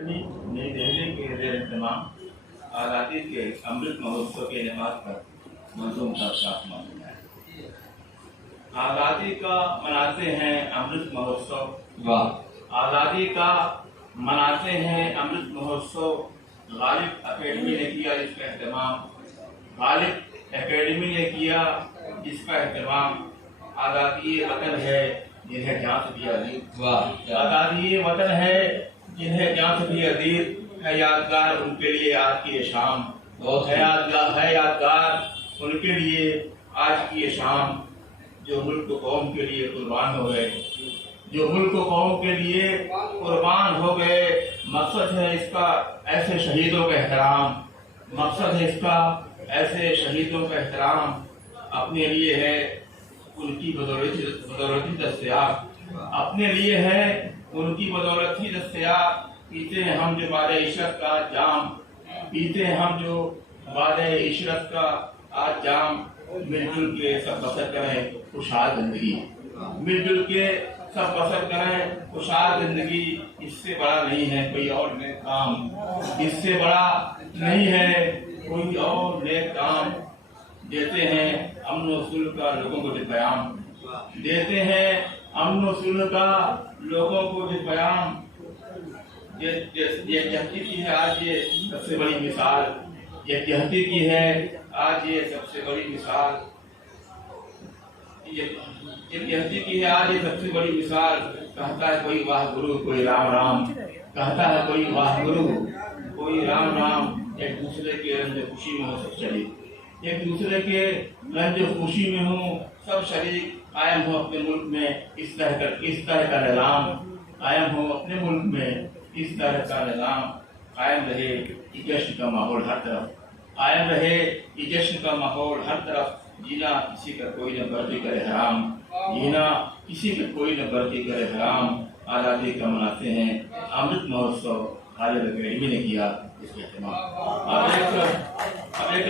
नई दिल्ली के जेर इंतमाम आज़ादी के अमृत महोत्सव के इनेकाद पर मंजूम साथ आज़ादी का मनाते हैं अमृत महोत्सव। वाह। आज़ादी का मनाते हैं अमृत महोत्सव। गालिब एकेडमी ने किया इसका एहतमाम। गालिब एकेडमी ने किया इसका एहतमाम। आज़ादी ये वतन है जिन्हें जान से भी अजीब। वाह। आज़ादी ये वतन है जिन्हें जान से भी अजीब है। यादगार उनके लिए आज की ये शाम बहुत है। यादगार उनके लिए आज की ये शाम जो मुल्क कौम के लिए कुर्बान हो गए, जो मुल्क कौम के लिए कुर्बान हो गए। मकसद है इसका ऐसे शहीदों का एहतराम। मकसद है इसका ऐसे शहीदों का एहतराम। अपने लिए है उनकी बदौलती दस्तयाब। अपने लिए है उनकी बदौलती दस्तयाब। पीते हैं हम जो बारे इशरत का जाम। पीते हैं हम जो बारे इशरत का आज जाम। मिलजुल के सब बसर करें खुशहाल जिंदगी। मिलजुल के सब बसर करें खुशहाल जिंदगी। इससे बड़ा नहीं है कोई और नेक काम। इससे बड़ा नहीं है कोई और नेक काम। देते हैं अमन व सुलह का लोगों को जो पैगाम। देते हैं अमन व सुलह का लोगों को जो पैगाम। ये कहती की है आज ये सबसे बड़ी मिसाल। ये कहती की है आज ये सबसे बड़ी मिसाल। ये कहती की है आज ये सबसे बड़ी मिसाल। कहता है कोई वाह गुरु कोई राम राम। कहता है कोई वाह गुरु कोई राम राम। एक दूसरे के रंज खुशी में हो सब शरीक। एक दूसरे के रंज खुशी में हो सब शरीक। कायम हो अपने मुल्क में इस तरह का निज़ाम। कायम हो अपने मुल्क में इस तरह का निज़ाम। कायम रहे जश्न का माहौल हर तरफ। कायम रहे जश्न का माहौल हर तरफ। जीना किसी का कोई न बर्दी करे हराम। जीना किसी का कोई न बर्दी करे हराम। आज़ादी का मनाते हैं अमृत महोत्सव। गालिब एकेडमी ने किया इसके एहतमाम। अब एक